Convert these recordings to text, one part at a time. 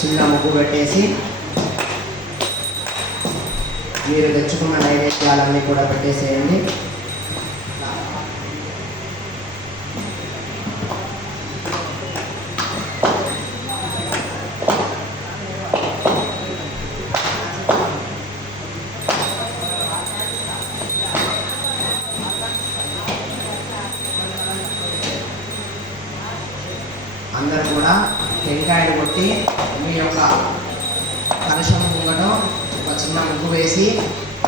చిన్న ముగ్గు పెట్టేసి మీరు తెచ్చుకున్న నైవేద్యాలన్నీ కూడా పెట్టేసేయండి. అందరూ కూడా టెంకాయలు కొట్టి మీ యొక్క కలశం ముంగటం ఒక చిన్న ముగ్గు వేసి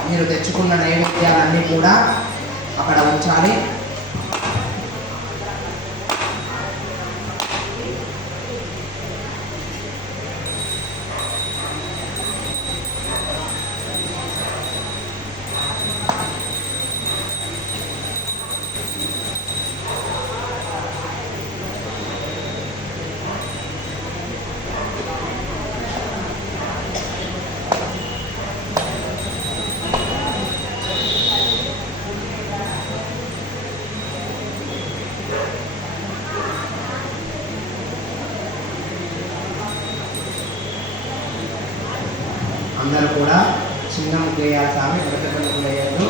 మీరు తెచ్చుకున్న నైవేద్యాలన్నీ కూడా అక్కడ ఉంచాలి. అందరూ కూడా చిన్న ముగ్గు వేయాలి స్వామి, పెద్ద ముగ్గు వేయద్దు.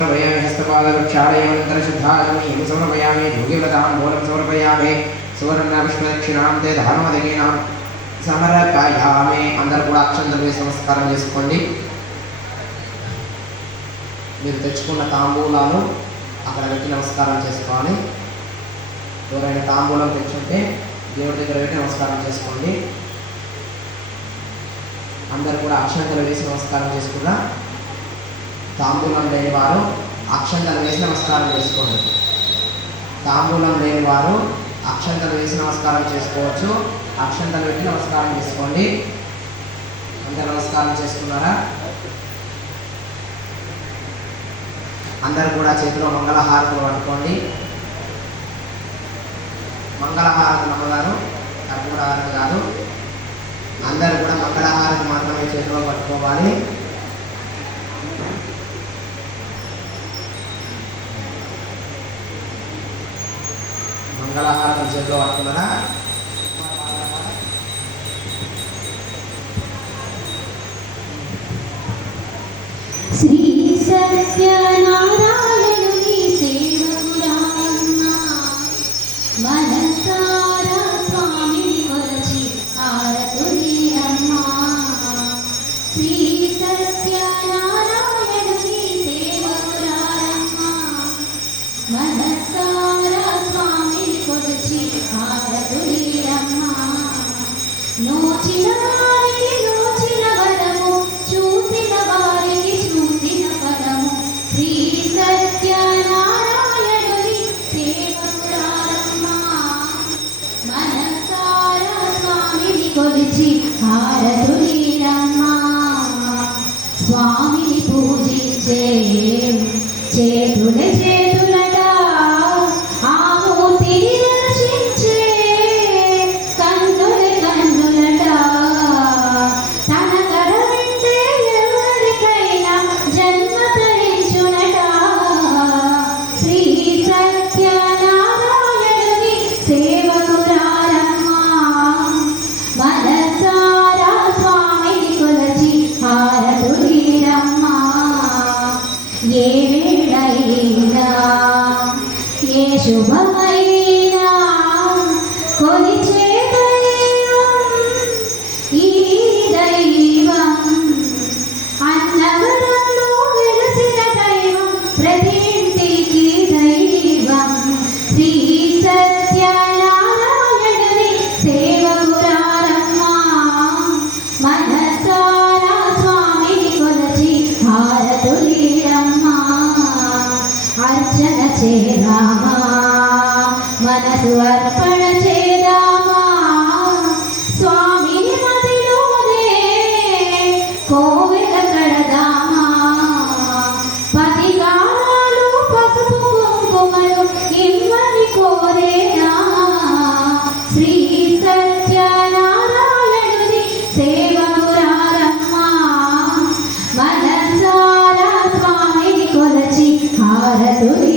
समर्पयामि हस्तपादवृक्षालयमन्तरशुद्धालमि समर्पयामि भोगिव्रताम्बूलं समर्पयामि सुवर्णपुष्पदक्षिणां ते धार्मदगिनां సమర్పయామి. అందరూ కూడా అక్షంతలు వేసి నమస్కారం చేసుకోండి. మీరు తెచ్చుకున్న తాంబూలాలు అక్కడ పెట్టి నమస్కారం చేసుకోవాలి. ఎవరైనా తాంబూలం తెచ్చుంటే దేవుడి దగ్గర పెట్టి నమస్కారం చేసుకోండి. అందరూ కూడా అక్షంతలు వేసి నమస్కారం చేసుకున్నా. తాంబూలం లేని వారు అక్షంతలు వేసి నమస్కారం చేసుకోండి. తాంబూలం లేని వారు అక్షంతలు వేసి నమస్కారం చేసుకోవచ్చు. అక్షంతలు పెట్టి నమస్కారం చేసుకోండి. అందరూ నమస్కారం చేసుకున్నారా? అందరూ కూడా చేతిలో మంగళహారతులు పట్టుకోండి. మంగళహారతులు అమ్మగారు, కర్పూర హారతి కాదు. అందరూ కూడా మంగళహారతి మాత్రమే చేతిలో పట్టుకోవాలి. మంగళహారతులు చేతిలో పట్టుకున్నారా? శ్రీ సత్యనారాయణుని సేవకురామ్మ మనసారా స్వామిని కొలచి హారతులీరమ్మ. శ్రీ సత్యనారాయణుని సేవకురామ్మ మనసారా స్వామిని కొలచి హారతులీరమ్మ. నోచిన వారికి నోచిన వరము, చూసిన వారికి చూసిన ఫలము. శ్రీ సత్యనారాయణుని సేవకురామ్మ మనసారా స్వామిని కొలిచి హారతులీరమ్మ. స్వామిని పూజించే చేతుల చేతులట ఆ మూర్తిని దర్శించే కన్నుల కన్నులట. తన కడ వింటే ఎవరికైనా జన్మ తరించునట. ఏ వేళైనా ఏ శుభమైనా కొలిచే దైవం ఈ దైవం అన్నవరంలో వెలసిన దైవం ప్రతి ఇంటికి దైవం శ్రీ సత్యనారాయణుని సేవకురారమ్మా మనసారా స్వామిని కొలచి హారతులీరమ్మా అర్చన చేరామా మనసు అర్పణ చేదామా స్వామిని మదిలోనే కోవెల కడదామా పది కాలాలు పసుపు కుంకుమలు ఇమ్మని కోరేనా శ్రీ సత్యనారాయణుని సేవకురారమ్మా మనసారా స్వామిని కొలచి హారతులు